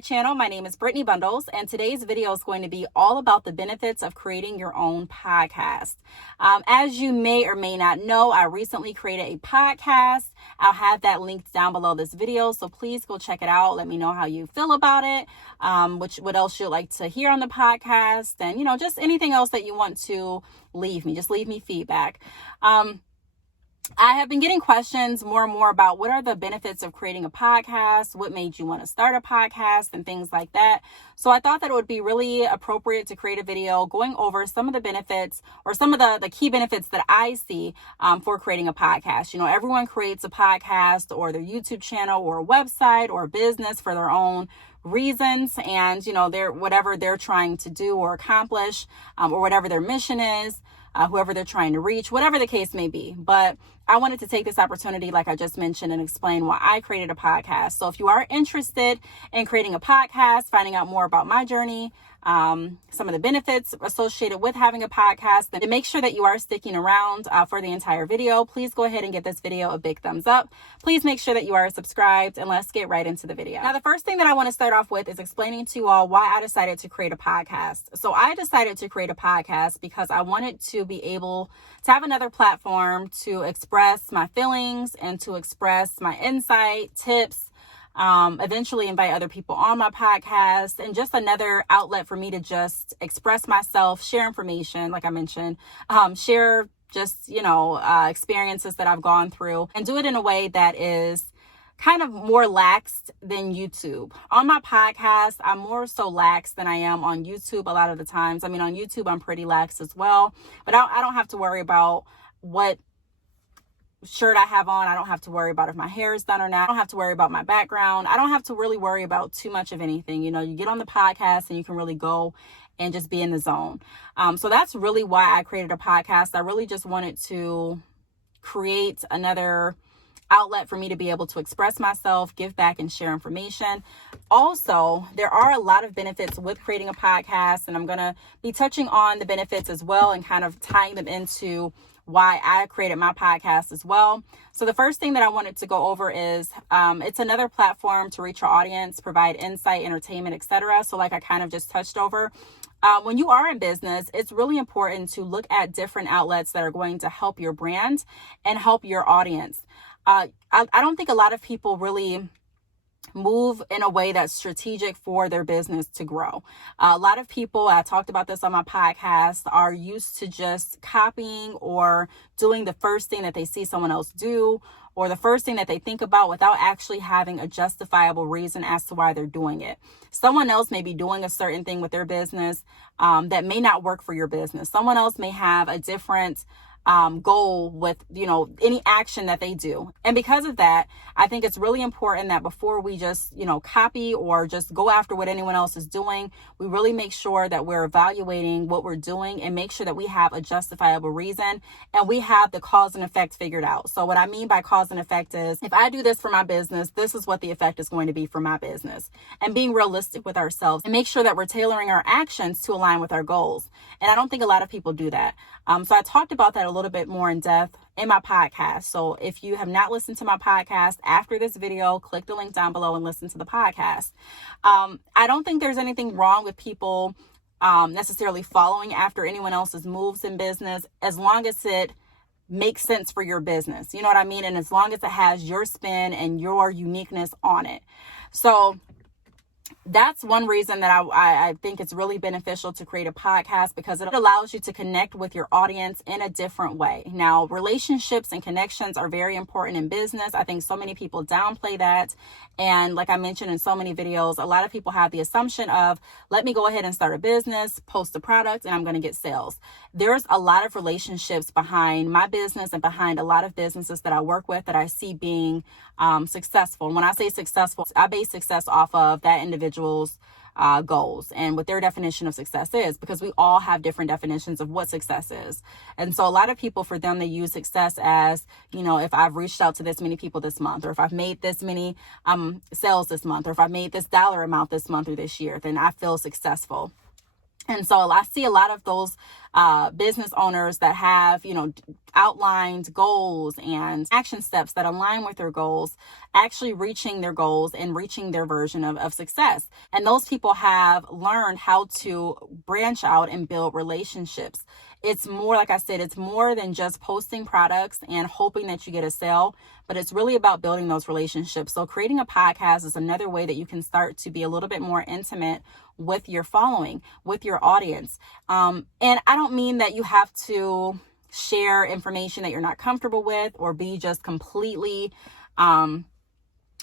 my channel. My name is Brittney Bundles, and today's video is going to be all about the benefits of creating your own podcast. As you may or may not know, I recently created a podcast. I'll have that linked down below this video, so please go check it out. Let me know how you feel about it, what else you'd like to hear on the podcast, and just anything else that you want to leave me. Just leave me feedback. I have been getting questions more and more about what are the benefits of creating a podcast, what made you want to start a podcast, and things like that. So I thought that it would be really appropriate to create a video going over some of the benefits or some of the key benefits that I see for creating a podcast. Everyone creates a podcast or their YouTube channel or a website or a business for their own reasons, and whatever they're trying to do or accomplish, or whatever their mission is, whoever they're trying to reach, whatever the case may be. But I wanted to take this opportunity, like I just mentioned, and explain why I created a podcast. So if you are interested in creating a podcast, finding out more about my journey, some of the benefits associated with having a podcast, then make sure that you are sticking around for the entire video. Please go ahead and give this video a big thumbs up. Please make sure that you are subscribed, and let's get right into the video. Now, the first thing that I want to start off with is explaining to you all why I decided to create a podcast. So I decided to create a podcast because I wanted to be able to have another platform to express my feelings and to express my insight, tips, eventually invite other people on my podcast, and just another outlet for me to just express myself, share information, like I mentioned, share just, experiences that I've gone through, and do it in a way that is kind of more lax than YouTube. On my podcast, I'm more so lax than I am on YouTube a lot of the times. I mean, on YouTube, I'm pretty lax as well, but I don't have to worry about what shirt I have on. I don't have to worry about if my hair is done or not. I don't have to worry about my background. I don't have to really worry about too much of anything. You get on the podcast and you can really go and just be in the zone. So that's really why I created a podcast. I really just wanted to create another outlet for me to be able to express myself, give back, and share information. Also, there are a lot of benefits with creating a podcast, and I'm going to be touching on the benefits as well and kind of tying them into why I created my podcast as well. So the first thing that I wanted to go over is it's another platform to reach your audience, provide insight, entertainment, etc. So like I kind of just touched over, when you are in business, it's really important to look at different outlets that are going to help your brand and help your audience. I don't think a lot of people really move in a way that's strategic for their business to grow. A lot of people, I talked about this on my podcast, are used to just copying or doing the first thing that they see someone else do, or the first thing that they think about without actually having a justifiable reason as to why they're doing it. Someone else may be doing a certain thing with their business that may not work for your business. Someone else may have a different goal with, any action that they do. And because of that, I think it's really important that before we just, copy or just go after what anyone else is doing, we really make sure that we're evaluating what we're doing and make sure that we have a justifiable reason and we have the cause and effect figured out. So what I mean by cause and effect is, if I do this for my business, this is what the effect is going to be for my business, and being realistic with ourselves and make sure that we're tailoring our actions to align with our goals. And I don't think a lot of people do that. So I talked about that a little bit more in depth in my podcast. So if you have not listened to my podcast after this video, click the link down below and listen to the podcast. I don't think there's anything wrong with people necessarily following after anyone else's moves in business, as long as it makes sense for your business. You know what I mean? And as long as it has your spin and your uniqueness on it. So that's one reason that I think it's really beneficial to create a podcast, because it allows you to connect with your audience in a different way. Now, relationships and connections are very important in business. I think so many people downplay that. And like I mentioned in so many videos, a lot of people have the assumption of, let me go ahead and start a business, post a product, and I'm going to get sales. There's a lot of relationships behind my business and behind a lot of businesses that I work with that I see being successful. And when I say successful, I base success off of that individual's goals and what their definition of success is, because we all have different definitions of what success is. And so a lot of people, for them, they use success as, if I've reached out to this many people this month, or if I've made this many sales this month, or if I've made this dollar amount this month or this year, then I feel successful. And so I see a lot of those business owners that have, outlined goals and action steps that align with their goals, actually reaching their goals and reaching their version of success. And those people have learned how to branch out and build relationships. It's more, like I said, it's more than just posting products and hoping that you get a sale, but it's really about building those relationships. So creating a podcast is another way that you can start to be a little bit more intimate with your following, with your audience. And I don't mean that you have to share information that you're not comfortable with or be just completely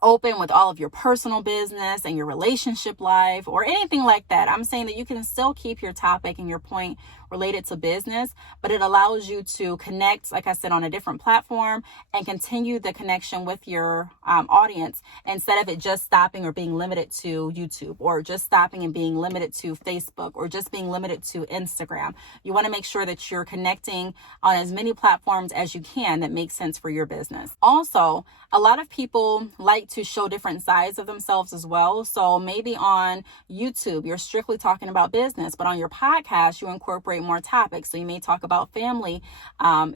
open with all of your personal business and your relationship life or anything like that. I'm saying that you can still keep your topic and your point related to business, but it allows you to connect, like I said, on a different platform and continue the connection with your audience instead of it just stopping or being limited to YouTube or just stopping and being limited to Facebook or just being limited to Instagram. You want to make sure that you're connecting on as many platforms as you can that make sense for your business. Also, a lot of people like to show different sides of themselves as well. So maybe on YouTube, you're strictly talking about business, but on your podcast, you incorporate more topics. So you may talk about family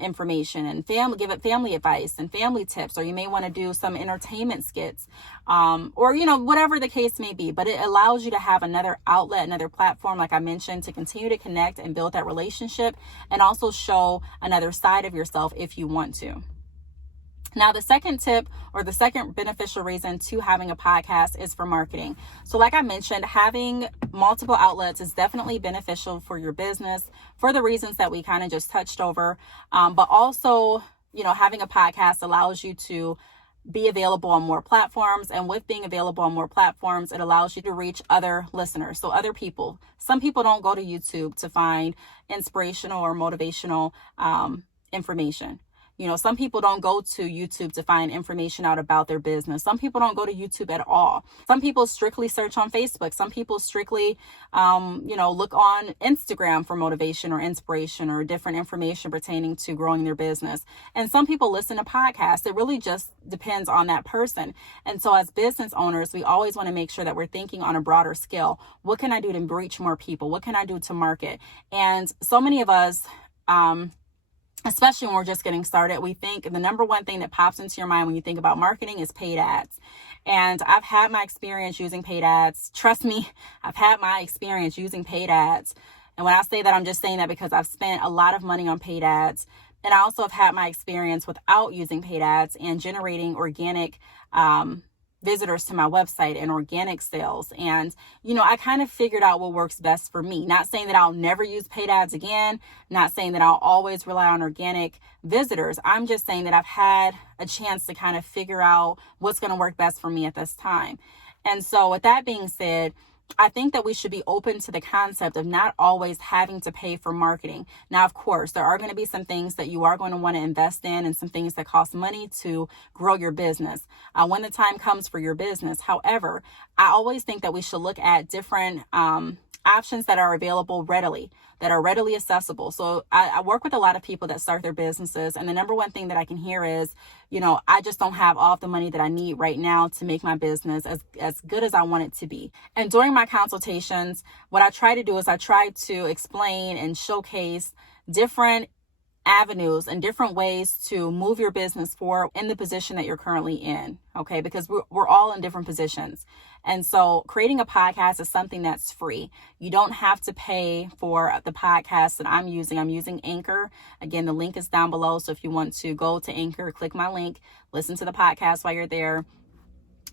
information and give it family advice and family tips, or you may want to do some entertainment skits, or, whatever the case may be. But it allows you to have another outlet, another platform, like I mentioned, to continue to connect and build that relationship and also show another side of yourself if you want to. Now, the second tip or the second beneficial reason to having a podcast is for marketing. So like I mentioned, having multiple outlets is definitely beneficial for your business for the reasons that we kind of just touched over. But also, having a podcast allows you to be available on more platforms. And with being available on more platforms, it allows you to reach other listeners. So other people. Some people don't go to YouTube to find inspirational or motivational information. Some people don't go to YouTube to find information out about their business. Some people don't go to YouTube at all. Some people strictly search on Facebook. Some people strictly, look on Instagram for motivation or inspiration or different information pertaining to growing their business. And some people listen to podcasts. It really just depends on that person. And so as business owners, we always want to make sure that we're thinking on a broader scale. What can I do to reach more people? What can I do to market? And so many of us, especially when we're just getting started, we think the number one thing that pops into your mind when you think about marketing is paid ads. And I've had my experience using paid ads. Trust me, I've had my experience using paid ads. And when I say that, I'm just saying that because I've spent a lot of money on paid ads. And I also have had my experience without using paid ads and generating organic visitors to my website and organic sales. And, I kind of figured out what works best for me. Not saying that I'll never use paid ads again, not saying that I'll always rely on organic visitors. I'm just saying that I've had a chance to kind of figure out what's going to work best for me at this time. And so with that being said, I think that we should be open to the concept of not always having to pay for marketing. Now, of course, there are going to be some things that you are going to want to invest in and some things that cost money to grow your business when the time comes for your business. However, I always think that we should look at different options that are available readily, that are readily accessible. So I work with a lot of people that start their businesses. And the number one thing that I can hear is, I just don't have all of the money that I need right now to make my business as good as I want it to be. And during my consultations, what I try to do is I try to explain and showcase different avenues and different ways to move your business forward in the position that you're currently in. Okay, because we're all in different positions. And so creating a podcast is something that's free. You don't have to pay for the podcast that I'm using. I'm using Anchor. Again, the link is down below. So if you want to go to Anchor, click my link, listen to the podcast while you're there.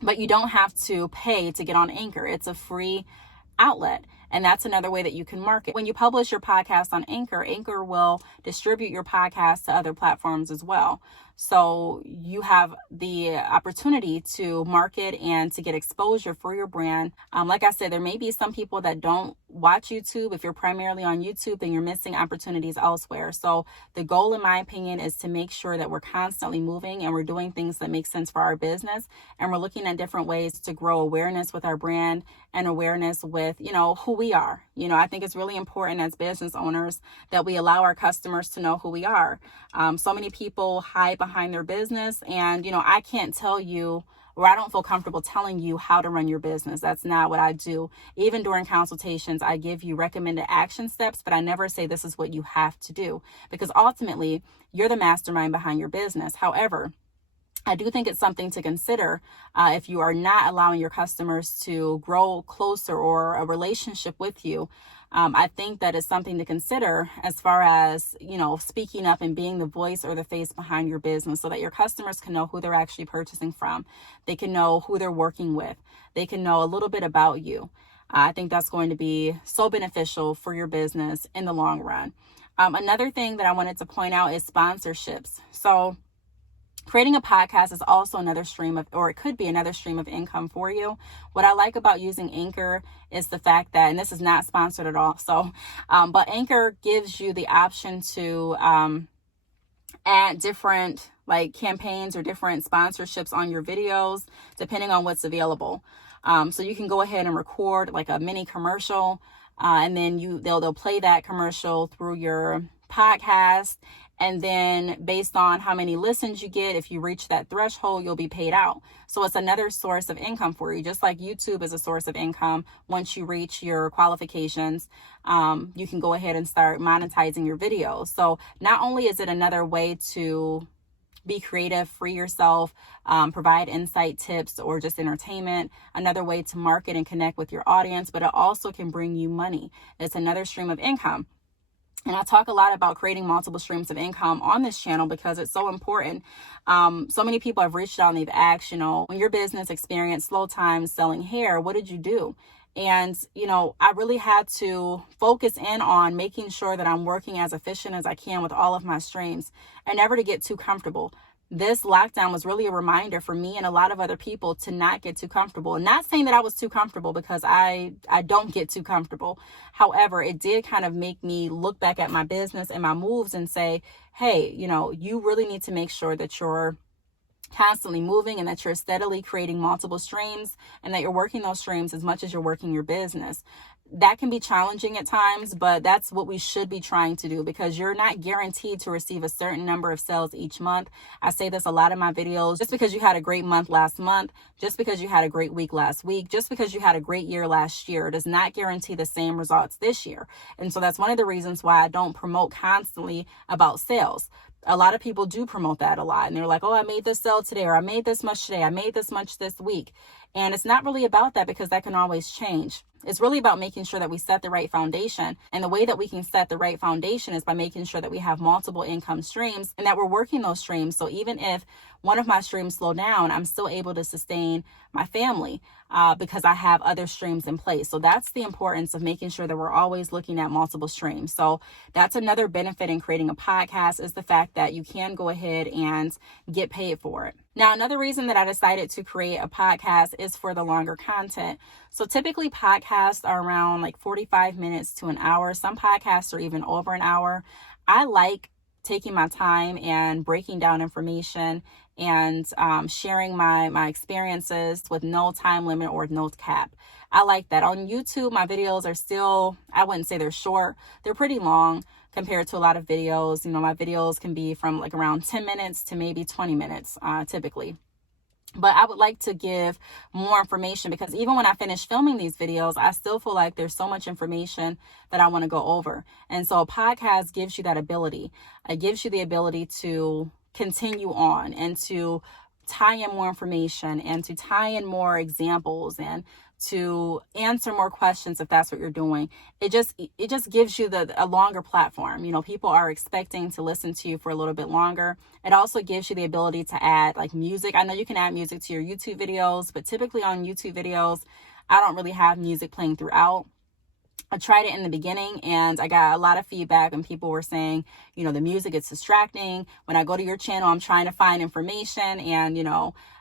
But you don't have to pay to get on Anchor. It's a free outlet. And that's another way that you can market. When you publish your podcast on Anchor, Anchor will distribute your podcast to other platforms as well. So you have the opportunity to market and to get exposure for your brand. Like I said, there may be some people that don't watch YouTube. If you're primarily on YouTube, then you're missing opportunities elsewhere. So the goal, in my opinion, is to make sure that we're constantly moving and we're doing things that make sense for our business. And we're looking at different ways to grow awareness with our brand and awareness with, who we are. I think it's really important as business owners that we allow our customers to know who we are. So many people hide behind their business, and I can't tell you or I don't feel comfortable telling you how to run your business. That's not what I do. Even during consultations, I give you recommended action steps, but I never say this is what you have to do, because ultimately you're the mastermind behind your business. However, I do think it's something to consider if you are not allowing your customers to grow closer or a relationship with you. I think that is something to consider as far as, speaking up and being the voice or the face behind your business, so that your customers can know who they're actually purchasing from. They can know who they're working with. They can know a little bit about you. I think that's going to be so beneficial for your business in the long run. Another thing that I wanted to point out is sponsorships. So creating a podcast is also another stream of, or it could be another stream of income for you. What I like about using Anchor is the fact that, and this is not sponsored at all, but Anchor gives you the option to add different campaigns or different sponsorships on your videos, depending on what's available. So you can go ahead and record like a mini commercial, and then they'll play that commercial through your podcast. And then based on how many listens you get, if you reach that threshold, you'll be paid out. So it's another source of income for you. Just like YouTube is a source of income. Once you reach your qualifications, you can go ahead and start monetizing your videos. So not only is it another way to be creative, free yourself, provide insight, tips, or just entertainment, another way to market and connect with your audience, but it also can bring you money. It's another stream of income. And I talk a lot about creating multiple streams of income on this channel because it's so important. So many people have reached out and they've asked, when your business experienced slow times selling hair, what did you do? And, I really had to focus in on making sure that I'm working as efficient as I can with all of my streams and never to get too comfortable. This lockdown was really a reminder for me and a lot of other people to not get too comfortable. And not saying that I was too comfortable, because I don't get too comfortable. However, it did kind of make me look back at my business and my moves and say, hey, you really need to make sure that you're constantly moving and that you're steadily creating multiple streams and that you're working those streams as much as you're working your business. That can be challenging at times, but that's what we should be trying to do, because you're not guaranteed to receive a certain number of sales each month. I say this a lot in my videos. Just because you had a great month last month, just because you had a great week last week, just because you had a great year last year does not guarantee the same results this year. And so that's one of the reasons why I don't promote constantly about sales. A lot of people do promote that a lot, and they're like, oh, I made this sale today, or I made this much today, I made this much this week. And it's not really about that, because that can always change. It's really about making sure that we set the right foundation. And the way that we can set the right foundation is by making sure that we have multiple income streams and that we're working those streams. So even if one of my streams slow down, I'm still able to sustain my family because I have other streams in place. So that's the importance of making sure that we're always looking at multiple streams. So that's another benefit in creating a podcast, is the fact that you can go ahead and get paid for it. Now, another reason that I decided to create a podcast is for the longer content. So typically podcasts are around 45 minutes to an hour. Some podcasts are even over an hour. I like taking my time and breaking down information and sharing my experiences with no time limit or no cap. I like that. On YouTube, my videos are still, I wouldn't say they're short. They're pretty long compared to a lot of videos. My videos can be from around 10 minutes to maybe 20 minutes typically. But I would like to give more information, because even when I finish filming these videos, I still feel like there's so much information that I want to go over. And so a podcast gives you that ability. It gives you the ability to continue on and to tie in more information and to tie in more examples and to answer more questions if that's what you're doing. It just gives you a longer platform. People are expecting to listen to you for a little bit longer. It also gives you the ability to add music. I know you can add music to your YouTube videos, but typically on YouTube videos, I don't really have music playing throughout. I tried it in the beginning and I got a lot of feedback, and people were saying, the music is distracting. When I go to your channel, I'm trying to find information, and,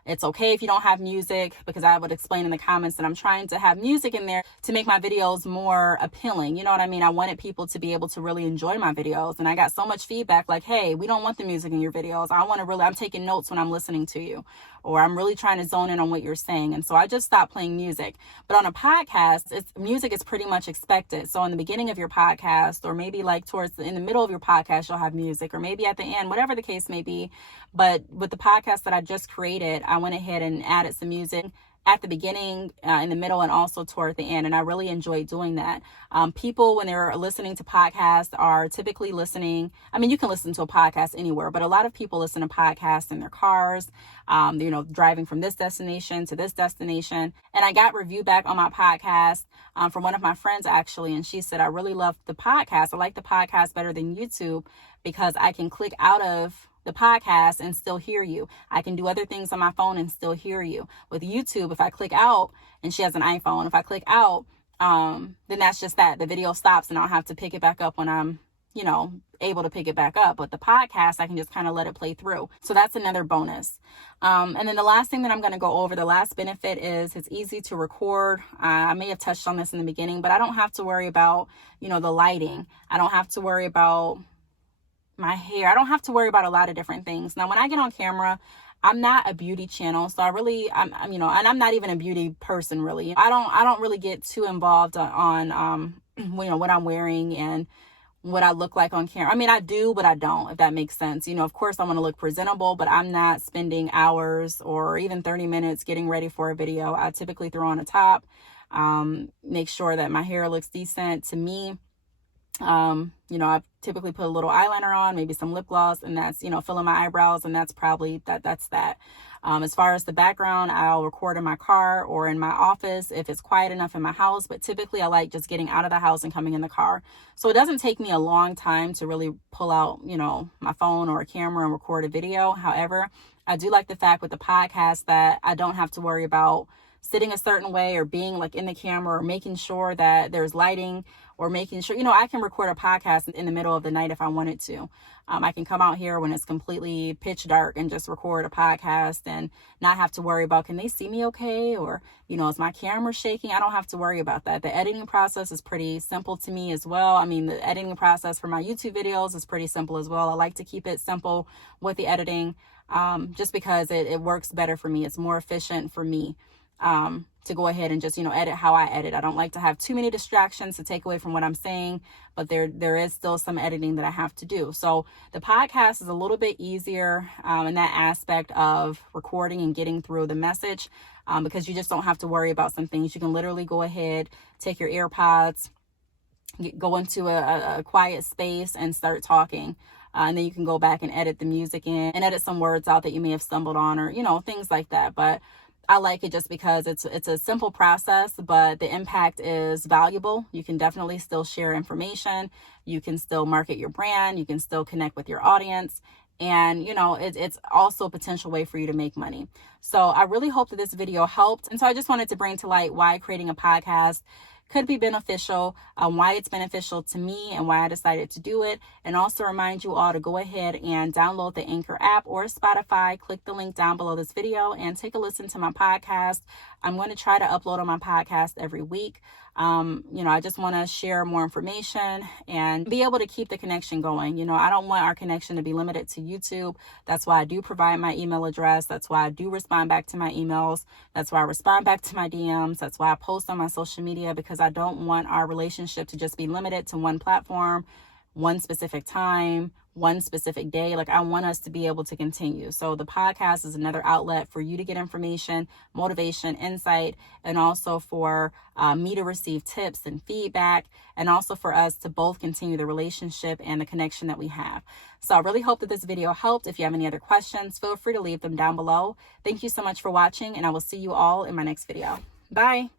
it's okay if you don't have music, because I would explain in the comments that I'm trying to have music in there to make my videos more appealing. You know what I mean? I wanted people to be able to really enjoy my videos. And I got so much feedback like, hey, we don't want the music in your videos. I'm taking notes when I'm listening to you, or I'm really trying to zone in on what you're saying. And so I just stopped playing music. But on a podcast, music is pretty much expected. So in the beginning of your podcast, or maybe in the middle of your podcast, you'll have music, or maybe at the end, whatever the case may be. But with the podcast that I just created, I I went ahead and added some music at the beginning, in the middle, and also toward the end. And I really enjoy doing that. People, when they're listening to podcasts, are typically listening. I mean, you can listen to a podcast anywhere, but a lot of people listen to podcasts in their cars, driving from this destination to this destination. And I got review back on my podcast from one of my friends, actually. And she said, I really love the podcast. I like the podcast better than YouTube because I can click out of the podcast and still hear you. I can do other things on my phone and still hear you. With YouTube, if I click out, and she has an iPhone, if I click out, then that's just that. The video stops and I'll have to pick it back up when I'm, able to pick it back up. But the podcast, I can just kind of let it play through. So that's another bonus. And then the last thing that I'm going to go over, the last benefit is it's easy to record. I may have touched on this in the beginning, but I don't have to worry about, the lighting. I don't have to worry about my hair. I don't have to worry about a lot of different things. Now, when I get on camera, I'm not a beauty channel. So I'm and I'm not even a beauty person, really. I don't really get too involved on what I'm wearing and what I look like on camera. I mean, I do, but I don't, if that makes sense. Of course I want to look presentable, but I'm not spending hours or even 30 minutes getting ready for a video. I typically throw on a top, make sure that my hair looks decent to me. I typically put a little eyeliner on, maybe some lip gloss, and that's, filling my eyebrows, and that's probably that's that. As far as the background, I'll record in my car or in my office if it's quiet enough in my house, but typically I like just getting out of the house and coming in the car. So it doesn't take me a long time to really pull out, my phone or a camera and record a video. However, I do like the fact with the podcast that I don't have to worry about sitting a certain way or being like in the camera or making sure that there's lighting or making sure, I can record a podcast in the middle of the night if I wanted to. I can come out here when it's completely pitch dark and just record a podcast and not have to worry about, can they see me okay? Or, is my camera shaking? I don't have to worry about that. The editing process is pretty simple to me as well. I mean, the editing process for my YouTube videos is pretty simple as well. I like to keep it simple with the editing, just because it works better for me. It's more efficient for me. To go ahead and just, edit how I edit. I don't like to have too many distractions to take away from what I'm saying, but there is still some editing that I have to do. So the podcast is a little bit easier in that aspect of recording and getting through the message, because you just don't have to worry about some things. You can literally go ahead, take your AirPods, go into a quiet space and start talking. And then you can go back and edit the music in and edit some words out that you may have stumbled on, or, things like that. But I like it just because it's a simple process, but the impact is valuable. You can definitely still share information. You can still market your brand. You can still connect with your audience. And, it's also a potential way for you to make money. So I really hope that this video helped. And so I just wanted to bring to light why creating a podcast could be beneficial, why it's beneficial to me and why I decided to do it. And also remind you all to go ahead and download the Anchor app or Spotify. Click the link down below this video and take a listen to my podcast. I'm going to try to upload on my podcast every week. I just want to share more information and be able to keep the connection going. I don't want our connection to be limited to YouTube. That's why I do provide my email address. That's why I do respond back to my emails. That's why I respond back to my DMs. That's why I post on my social media, because I don't want our relationship to just be limited to one platform, one specific time, one specific day. Like, I want us to be able to continue. So the podcast is another outlet for you to get information, motivation, insight, and also for me to receive tips and feedback, and also for us to both continue the relationship and the connection that we have. So I really hope that this video helped. If you have any other questions, feel free to leave them down below. Thank you so much for watching, and I will see you all in my next video. Bye.